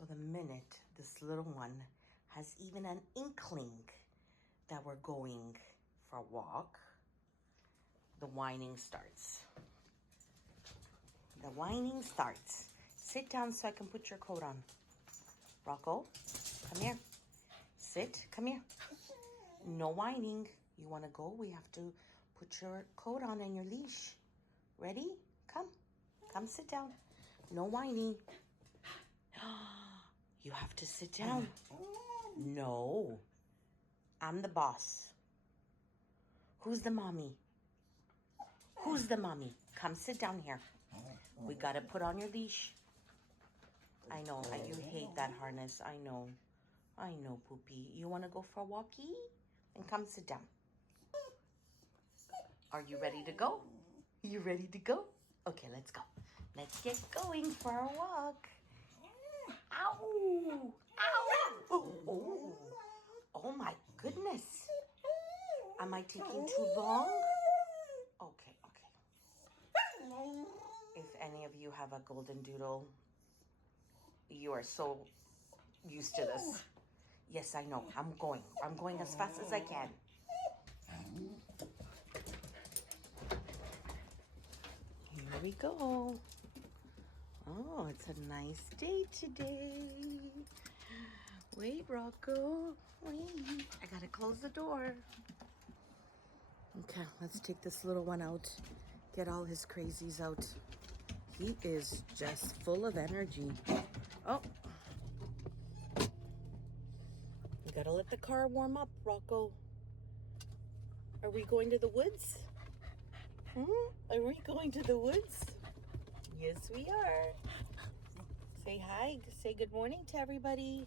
So the minute this little one has even an inkling that we're going for a walk, the whining starts. The whining starts. Sit down so I can put your coat on. Rocco, come here. Sit, come here. No whining. You want to go? We have to put your coat on and your leash. Ready? Come. Come sit down. No whining. You have to sit down. No. I'm the boss. Who's the mommy? Who's the mommy? Come sit down here. We got to put on your leash. I know. You hate that harness. I know. I know, Poopy. You want to go for a walkie? And come sit down. Are you ready to go? You ready to go? Okay, let's go. Let's get going for a walk. Ow! Ow! Oh my goodness. Am I taking too long? Okay. If any of you have a golden doodle, you are so used to this. Yes, I know. I'm going as fast as I can. Here we go. Oh, it's a nice day today. Wait, Rocco. Wait. I gotta close the door. Okay, let's take this little one out. Get all his crazies out. He is just full of energy. Oh. You gotta let the car warm up, Rocco. Are we going to the woods? Are we going to the woods? Yes, we are. Say hi. Say good morning to everybody.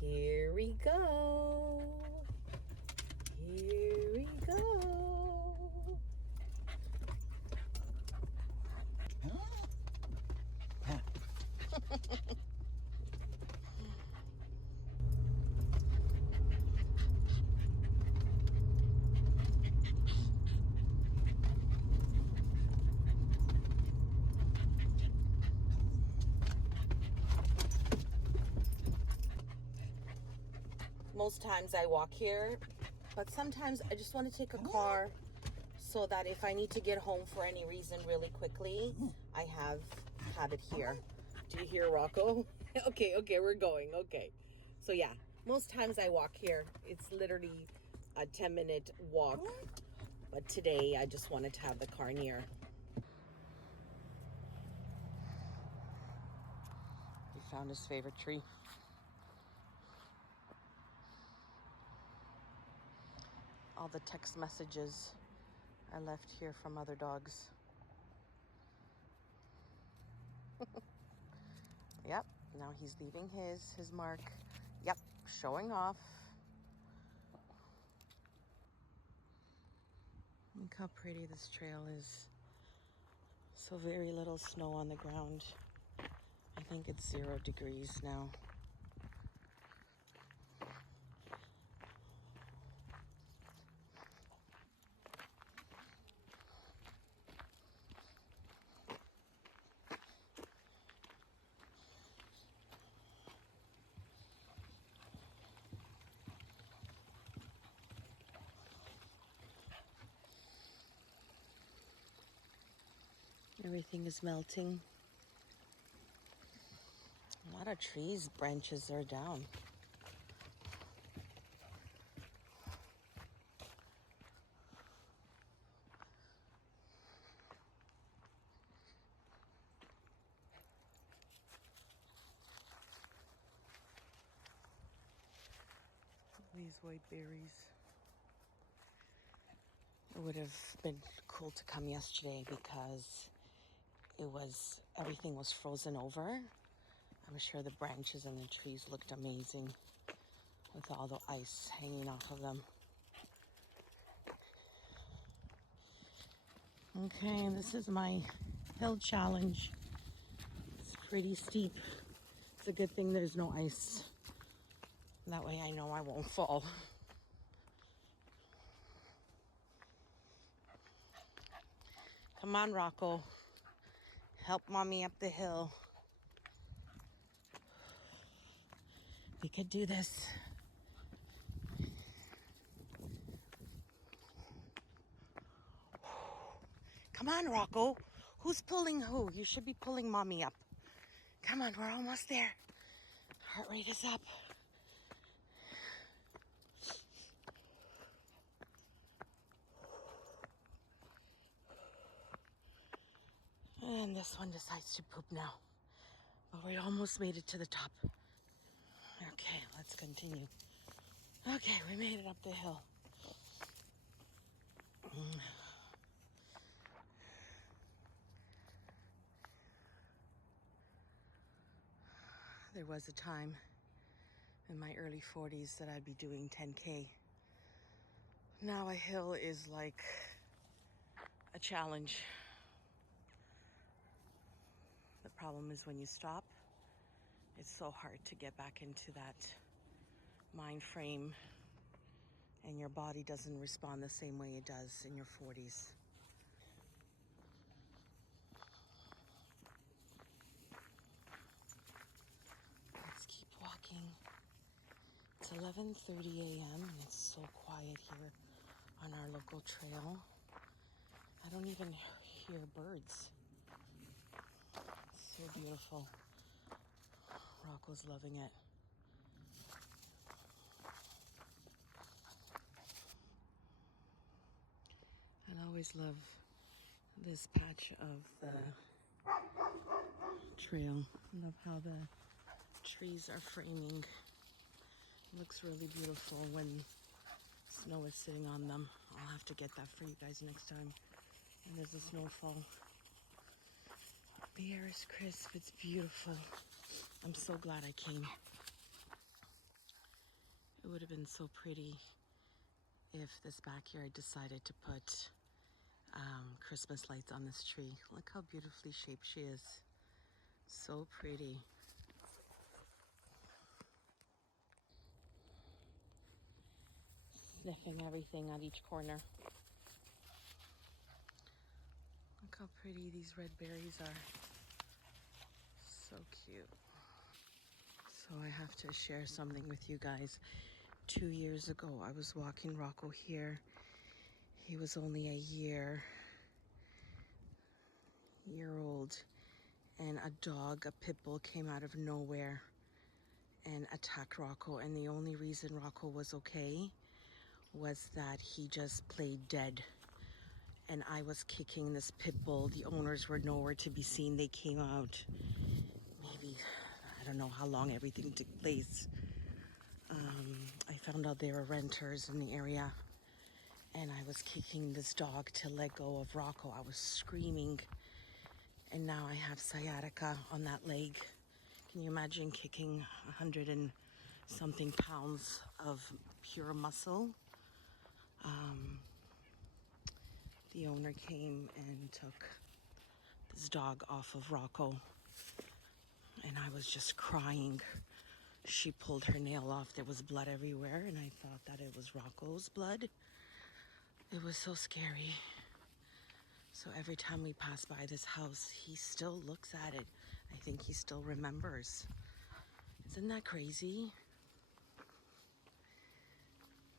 Here we go. Here we go. Most times I walk here, but sometimes I just want to take a car so that if I need to get home for any reason really quickly, I have it here. Do you hear Rocco? Okay, we're going. Okay. So yeah, most times I walk here. It's literally a 10-minute walk. But today I just wanted to have the car near. He found his favorite tree. All the text messages I left here from other dogs. Yep, now he's leaving his mark. Yep, showing off. Look how pretty this trail is. So very little snow on the ground. I think it's 0 degrees now. Everything is melting. A lot of trees, branches are down. These white berries. It would have been cool to come yesterday because everything was frozen over. I'm sure the branches and the trees looked amazing with all the ice hanging off of them. Okay, this is my hill challenge. It's pretty steep. It's a good thing there's no ice. That way I know I won't fall. Come on, Rocco. Help mommy up the hill. We could do this. Come on, Rocco. Who's pulling who? You should be pulling mommy up. Come on, we're almost there. Heart rate is up. And this one decides to poop now. But we almost made it to the top. Okay, let's continue. Okay, we made it up the hill. There was a time in my early 40s that I'd be doing 10K. Now a hill is like a challenge. The problem is when you stop, it's so hard to get back into that mind frame, and your body doesn't respond the same way it does in your 40s. Let's keep walking. It's 11:30 a.m. and it's so quiet here on our local trail. I don't even hear birds. It's so beautiful. Rocco's loving it. I always love this patch of the trail. I love how the trees are framing. It looks really beautiful when snow is sitting on them. I'll have to get that for you guys next time. And there's a snowfall. The air is crisp. It's beautiful. I'm so glad I came. It would have been so pretty if this backyard decided to put Christmas lights on this tree. Look how beautifully shaped she is. So pretty. Sniffing everything at each corner. Look how pretty these red berries are. So cute. So I have to share something with you guys. 2 years ago, I was walking Rocco here. He was only a year old, and a dog, a pit bull, came out of nowhere and attacked Rocco. And the only reason Rocco was okay was that he just played dead. And I was kicking this pit bull. The owners were nowhere to be seen. They came out maybe, I don't know how long everything took place. I found out they were renters in the area, and I was kicking this dog to let go of Rocco. I was screaming, and now I have sciatica on that leg. Can you imagine kicking 100 and something pounds of pure muscle? The owner came and took this dog off of Rocco, and I was just crying. She pulled her nail off. There was blood everywhere, and I thought that it was Rocco's blood. It was so scary. So every time we pass by this house, he still looks at it. I think he still remembers. Isn't that crazy?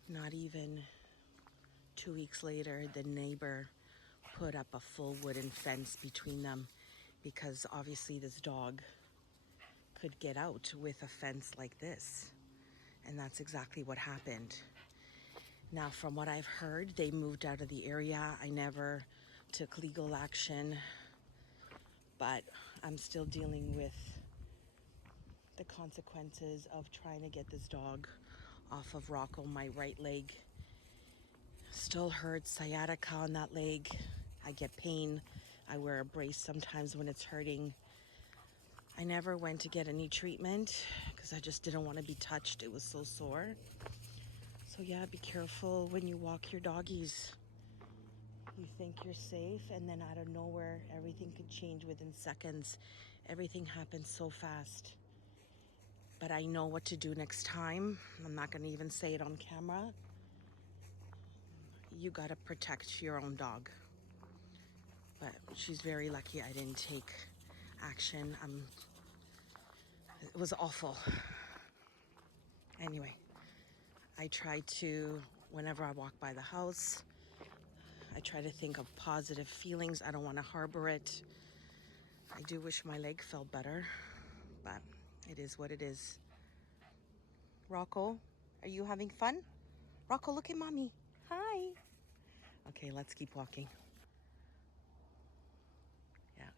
Not even 2 weeks later, the neighbor put up a full wooden fence between them, because obviously this dog could get out with a fence like this. And that's exactly what happened. Now, from what I've heard, they moved out of the area. I never took legal action, but I'm still dealing with the consequences of trying to get this dog off of Rocco. My right leg still hurts, sciatica on that leg. I get pain. I wear a brace sometimes when it's hurting. I never went to get any treatment because I just didn't want to be touched. It was so sore. So yeah, be careful when you walk your doggies. You think you're safe, and then out of nowhere, everything could change within seconds. Everything happens so fast. But I know what to do next time. I'm not going to even say it on camera. You got to protect your own dog. But she's very lucky I didn't take action. It was awful. Anyway, I try to, whenever I walk by the house, I try to think of positive feelings. I don't want to harbor it. I do wish my leg felt better, but it is what it is. Rocco, are you having fun? Rocco, look at mommy. Hi. Okay, let's keep walking. Yeah,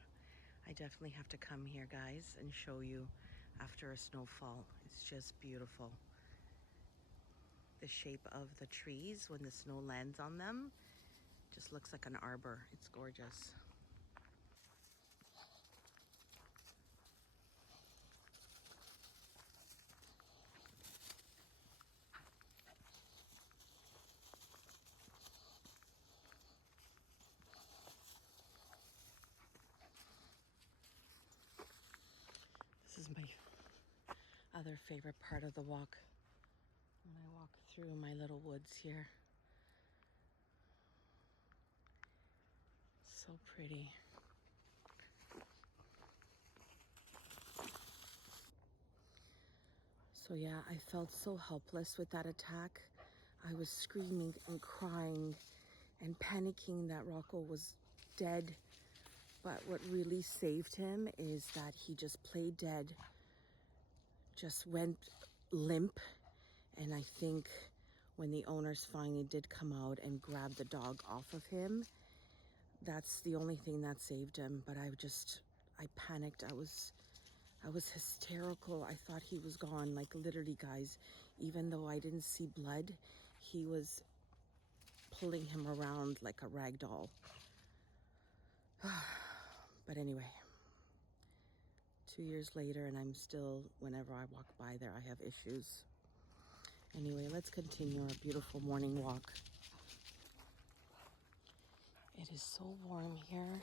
I definitely have to come here, guys, and show you after a snowfall. It's just beautiful. The shape of the trees when the snow lands on them just looks like an arbor. It's gorgeous. This is my other favorite part of the walk. When I walk through my little woods here. So pretty. So yeah, I felt so helpless with that attack. I was screaming and crying and panicking that Rocco was dead. But what really saved him is that he just played dead, just went limp. And I think when the owners finally did come out and grab the dog off of him, that's the only thing that saved him. But I panicked. I was hysterical. I thought he was gone. Like literally, guys, even though I didn't see blood, he was pulling him around like a rag doll. But anyway, 2 years later, and I'm still, whenever I walk by there, I have issues. Anyway, let's continue our beautiful morning walk. It is so warm here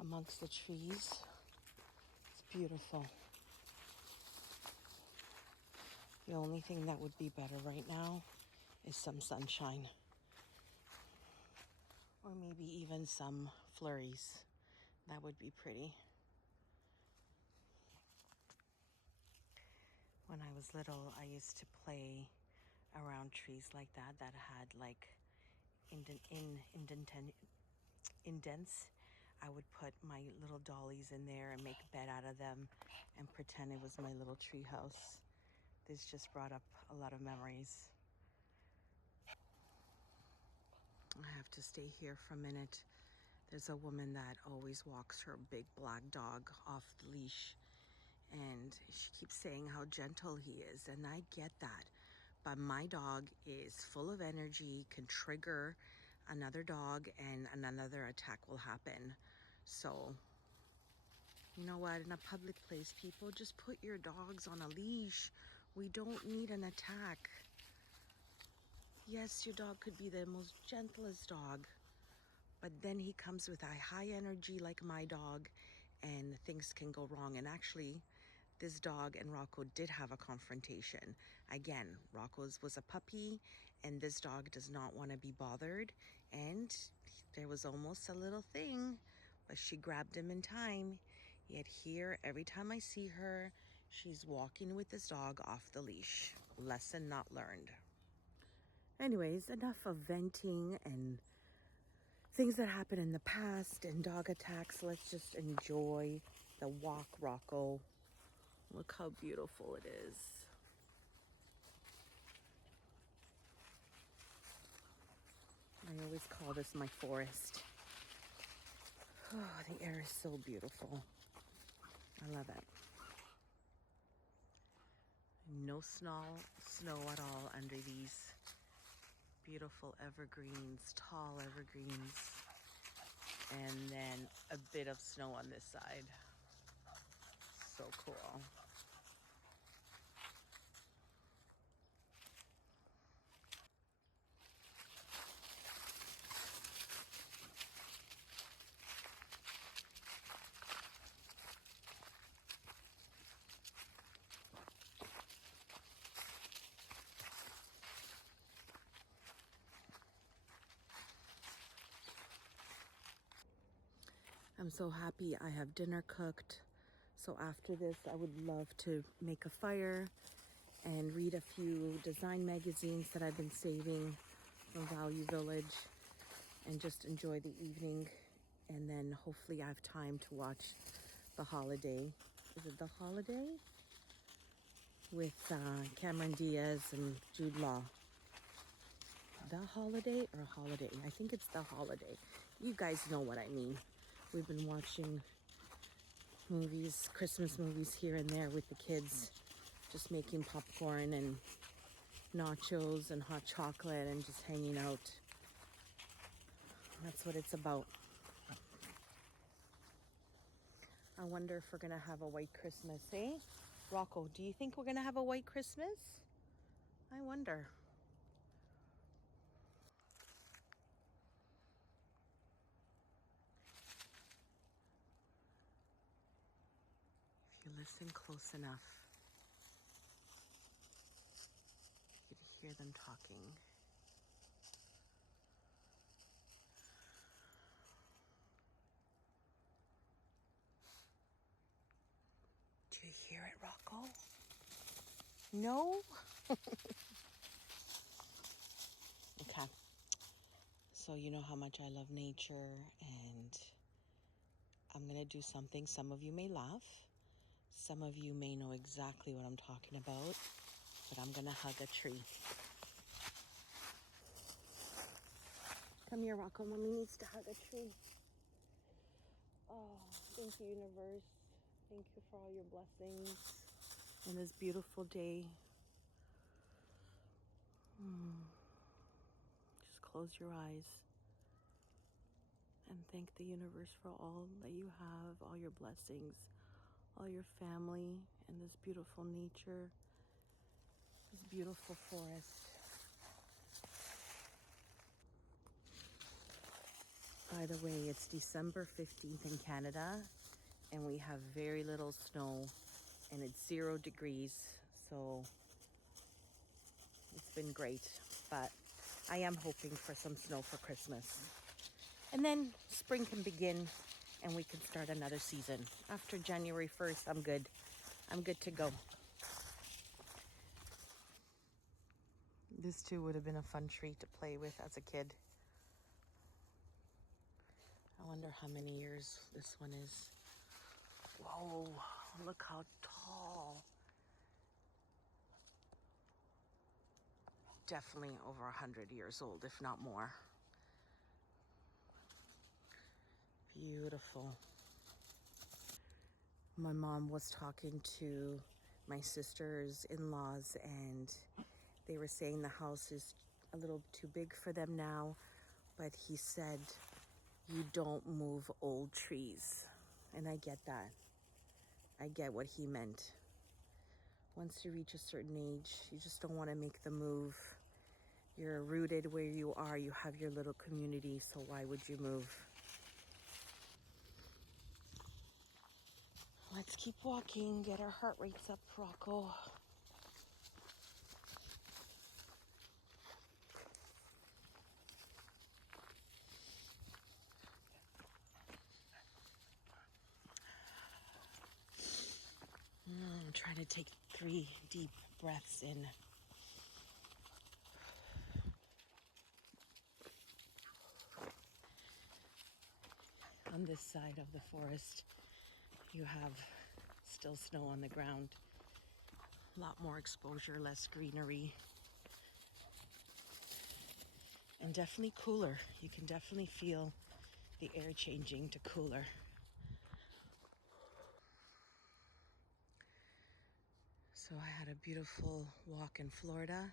amongst the trees. It's beautiful. The only thing that would be better right now is some sunshine. Or maybe even some flurries. That would be pretty. When I was little, I used to play around trees like that had like indents. I would put my little dollies in there and make a bed out of them and pretend it was my little tree house. This just brought up a lot of memories. I have to stay here for a minute. There's a woman that always walks her big black dog off the leash, and she keeps saying how gentle he is, and I get that. But my dog is full of energy, can trigger another dog, and another attack will happen. So, you know what? In a public place, people, just put your dogs on a leash. We don't need an attack. Yes, your dog could be the most gentlest dog, but then he comes with a high energy like my dog, and things can go wrong. And actually, this dog and Rocco did have a confrontation. Again, Rocco's was a puppy, and this dog does not want to be bothered. And there was almost a little thing, but she grabbed him in time. Yet here, every time I see her, she's walking with this dog off the leash. Lesson not learned. Anyways, enough of venting and things that happened in the past and dog attacks. Let's just enjoy the walk, Rocco. Look how beautiful it is. I always call this my forest. Oh, the air is so beautiful. I love it. No snow at all under these beautiful evergreens, tall evergreens. And then a bit of snow on this side. So cool. I'm so happy I have dinner cooked. So after this, I would love to make a fire and read a few design magazines that I've been saving from Value Village and just enjoy the evening. And then hopefully I have time to watch The Holiday. Is it The Holiday? With Cameron Diaz and Jude Law. The Holiday or Holiday? I think it's The Holiday. You guys know what I mean. We've been watching movies, Christmas movies here and there with the kids, just making popcorn and nachos and hot chocolate and just hanging out. That's what it's about. I wonder if we're gonna have a white Christmas, eh? Rocco, do you think we're gonna have a white Christmas? I wonder. If you listen close enough, you can hear them talking. Do you hear it, Rocco? No? Okay. So you know how much I love nature, and I'm gonna do something some of you may laugh. Some of you may know exactly what I'm talking about, but I'm gonna hug a tree. Come here, Rocco. Mommy needs to hug a tree. Oh, thank you, universe. Thank you for all your blessings in this beautiful day. Just close your eyes and thank the universe for all that you have, all your blessings, all your family, and this beautiful nature, this beautiful forest. By the way, it's December 15th in Canada, and we have very little snow, and it's 0 degrees, so it's been great. But I am hoping for some snow for Christmas. And then spring can begin, and we can start another season. After January 1st, I'm good. I'm good to go. This too would have been a fun tree to play with as a kid. I wonder how many years this one is. Whoa, look how tall. Definitely over 100 years old, if not more. Beautiful. My mom was talking to my sister's in-laws, and they were saying the house is a little too big for them now, but he said, you don't move old trees. And I get that. I get what he meant. Once you reach a certain age, you just don't want to make the move. You're rooted where you are. You have your little community, so why would you move? Let's keep walking, get our heart rates up, Rocco. I'm trying to take 3 deep breaths in. On this side of the forest, you have still snow on the ground. A lot more exposure, less greenery. And definitely cooler. You can definitely feel the air changing to cooler. So I had a beautiful walk in Florida.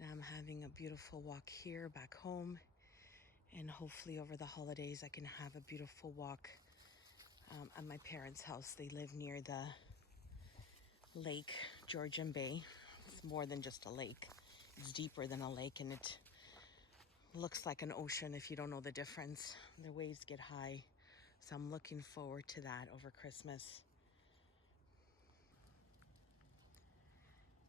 Now I'm having a beautiful walk here back home. And hopefully over the holidays I can have a beautiful walk at my parents' house. They live near the lake, Georgian Bay. It's more than just a lake. It's deeper than a lake, and it looks like an ocean if you don't know the difference. The waves get high. So I'm looking forward to that over Christmas.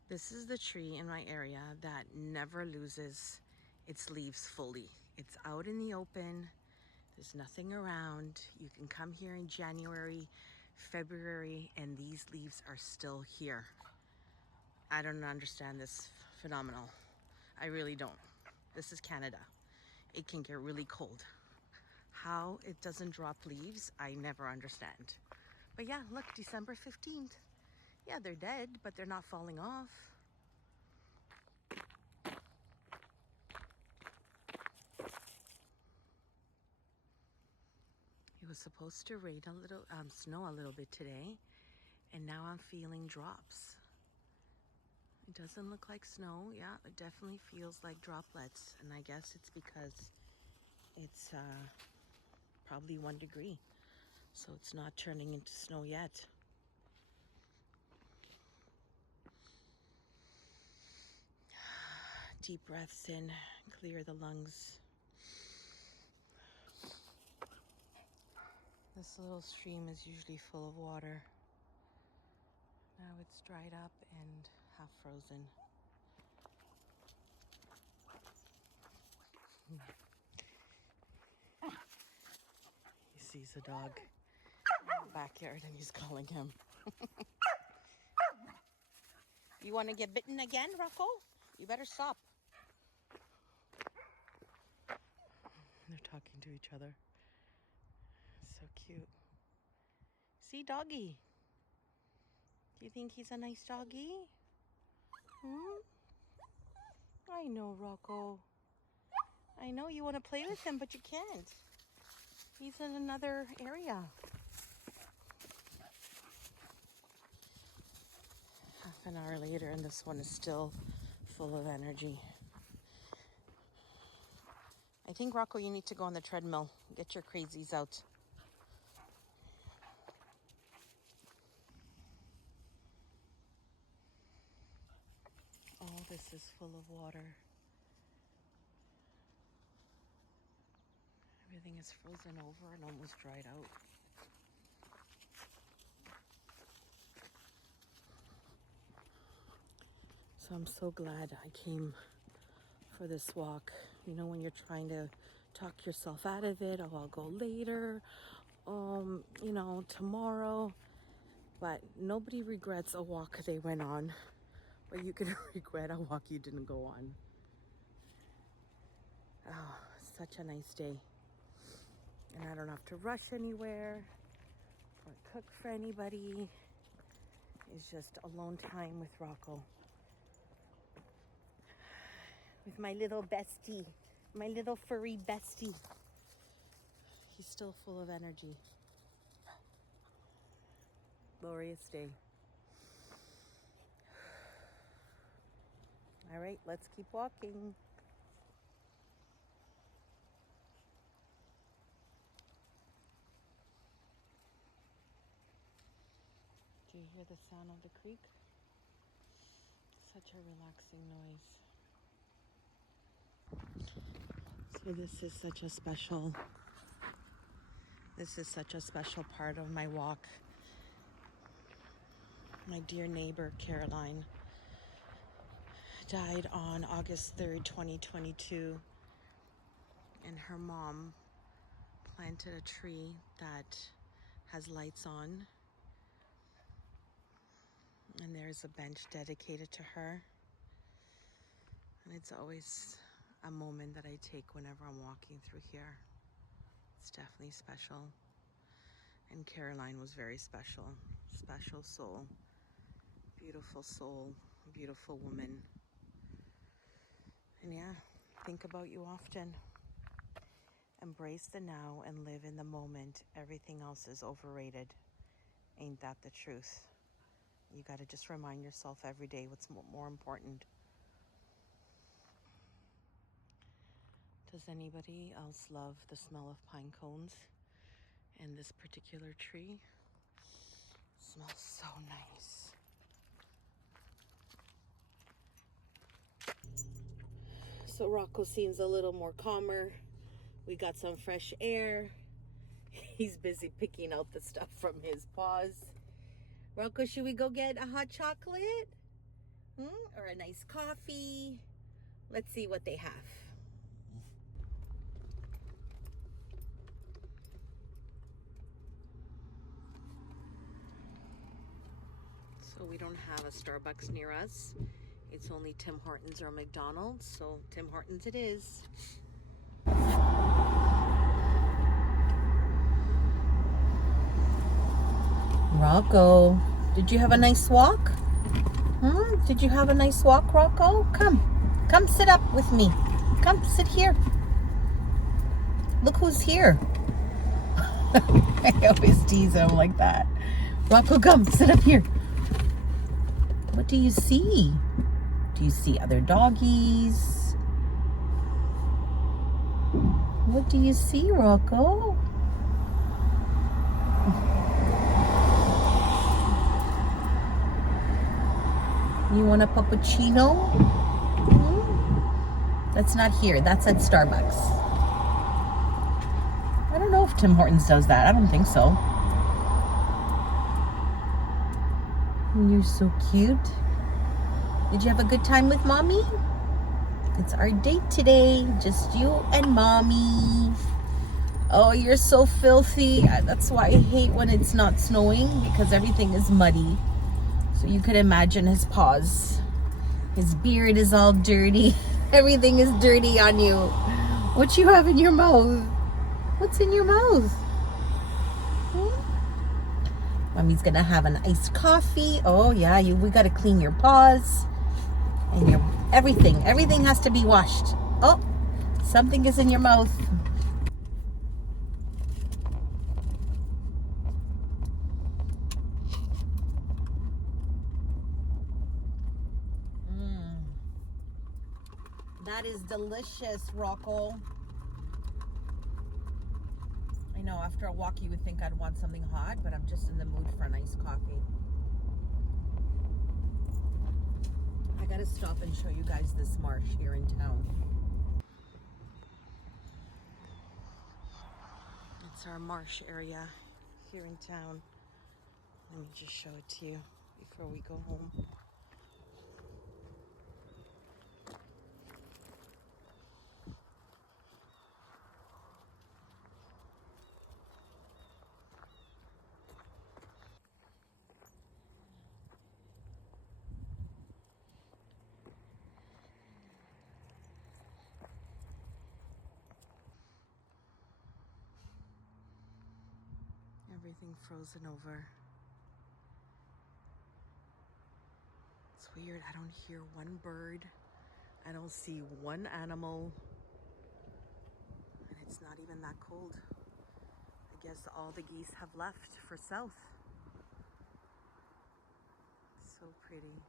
This is the tree in my area that never loses its leaves fully. It's out in the open. There's nothing around. You can come here in January, February, and these leaves are still here. I don't understand this phenomenon. I really don't. This is Canada. It can get really cold. How it doesn't drop leaves, I never understand. But yeah, look, December 15th. Yeah, they're dead, but they're not falling off. It was supposed to rain a little, snow a little bit today, and now I'm feeling drops. It doesn't look like snow. Yeah, it definitely feels like droplets, and I guess it's because it's probably 1 degree, so it's not turning into snow yet. Deep breaths in, clear the lungs. This little stream is usually full of water. Now it's dried up and half frozen. He sees a dog in the backyard and he's calling him. You want to get bitten again, Rocco? You better stop. They're talking to each other. So cute. See, doggy. Do you think he's a nice doggy? I know, Rocco. I know you want to play with him, but you can't. He's in another area. Half an hour later, and this one is still full of energy. I think, Rocco, you need to go on the treadmill. Get your crazies out. All this is full of water. Everything is frozen over and almost dried out. So I'm so glad I came for this walk. You know, when you're trying to talk yourself out of it, oh, I'll go later, you know, tomorrow. But nobody regrets a walk they went on, but you can regret a walk you didn't go on. Oh, such a nice day. And I don't have to rush anywhere or cook for anybody. It's just alone time with Rocco. With my little bestie, my little furry bestie. He's still full of energy. Glorious day. All right, let's keep walking. Do you hear the sound of the creek? Such a relaxing noise. So this is such a special part of my walk. My dear neighbor, Caroline, died on August 3rd, 2022. And her mom planted a tree that has lights on. And there's a bench dedicated to her. And it's always a moment that I take whenever I'm walking through here. It's definitely special. And Caroline was very special. Special soul. Beautiful woman. And yeah, think about you often. Embrace the now and live in the moment. Everything else is overrated. Ain't that the truth? You got to just remind yourself every day what's more important. Does anybody else love the smell of pine cones and this particular tree? It smells so nice. So Rocco seems a little more calmer. We got some fresh air. He's busy picking out the stuff from his paws. Rocco, should we go get a hot chocolate? Or a nice coffee? Let's see what they have. So we don't have a Starbucks near us. It's only Tim Hortons or McDonald's, so Tim Hortons it is. Rocco, did you have a nice walk? Did you have a nice walk, Rocco? Come sit up with me. Come sit here. Look who's here. I always tease him like that. Rocco, come sit up here. What do you see? Do you see other doggies? What do you see, Rocco? You want a puppuccino? That's not here. That's at Starbucks. I don't know if Tim Hortons does that. I don't think so. You're so cute. Did you have a good time with Mommy? It's our date today. Just you and Mommy. Oh, you're so filthy. That's why I hate when it's not snowing, because everything is muddy. So you could imagine his paws. His beard is all dirty. Everything is dirty on you. What you have in your mouth? What's in your mouth? Mommy's gonna have an iced coffee. Oh yeah, we gotta clean your paws and your everything. Everything has to be washed. Oh, something is in your mouth. That is delicious, Rocco. I know, after a walk you would think I'd want something hot, but I'm just in the mood for a nice coffee. I gotta stop and show you guys this marsh here in town. It's our marsh area here in town. Let me just show it to you before we go home. Everything frozen over. It's weird. I don't hear one bird. I don't see one animal. And it's not even that cold. I guess all the geese have left for south. So pretty.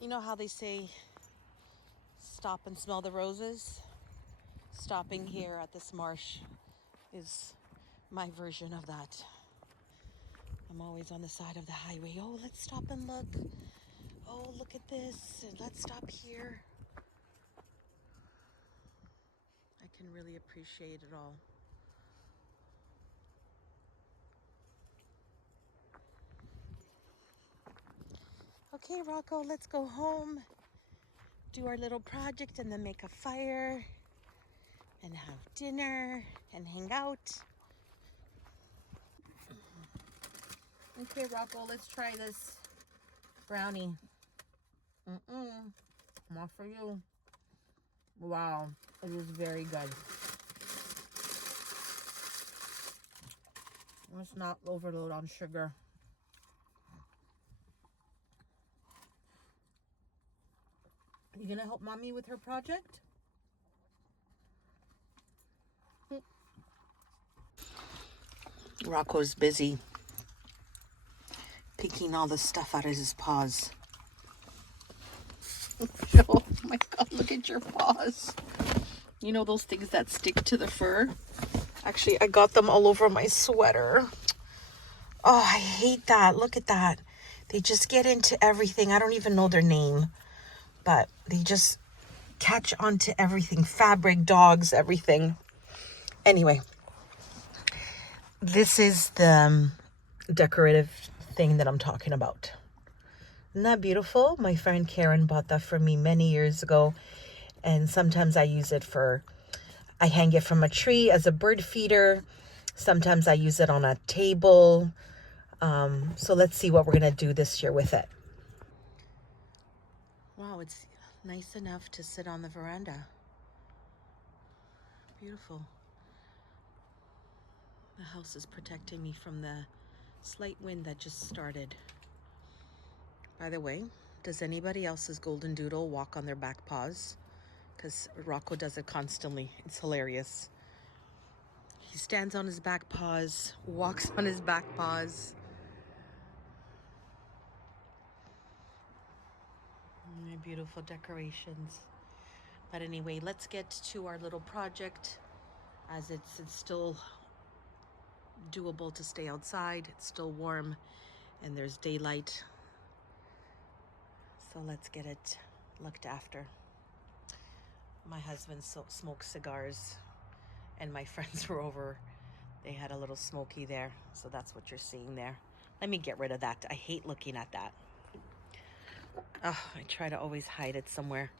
You know how they say, stop and smell the roses? Stopping here at this marsh is my version of that. I'm always on the side of the highway. Oh, let's stop and look. Oh, look at this. And let's stop here. I can really appreciate it all. Okay, Rocco, let's go home, do our little project, and then make a fire and have dinner and hang out. Okay, Rocco, let's try this brownie. Not for you. Wow, it is very good. Let's not overload on sugar. You gonna help Mommy with her project? Rocco's busy picking all the stuff out of his paws. Oh my God, look at your paws. You know those things that stick to the fur? Actually, I got them all over my sweater. Oh, I hate that. Look at that. They just get into everything. I don't even know their name, but they just catch onto everything. Fabric, dogs, everything. Anyway, this is the decorative thing that I'm talking about. Isn't that beautiful? My friend Karen bought that for me many years ago. And sometimes I use it I hang it from a tree as a bird feeder. Sometimes I use it on a table. So let's see what we're going to do this year with it. Wow, it's nice enough to sit on the veranda. Beautiful. The house is protecting me from the slight wind that just started. By the way, does anybody else's golden doodle walk on their back paws? Because Rocco does it constantly. It's hilarious. He stands on his back paws, walks on his back paws. Beautiful decorations. But anyway, let's get to our little project, as it's still doable to stay outside. It's still warm and there's daylight. So let's get it looked after. My husband smokes cigars and my friends were over. They had a little smoky there. So that's what you're seeing there. Let me get rid of that. I hate looking at that. Oh, I try to always hide it somewhere.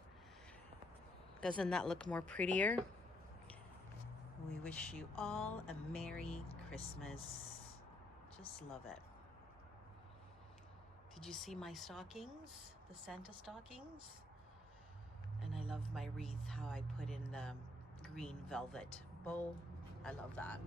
Doesn't that look more prettier? We wish you all a Merry Christmas. Just love it. Did you see my stockings? The Santa stockings? And I love my wreath, how I put in the green velvet bow. I love that.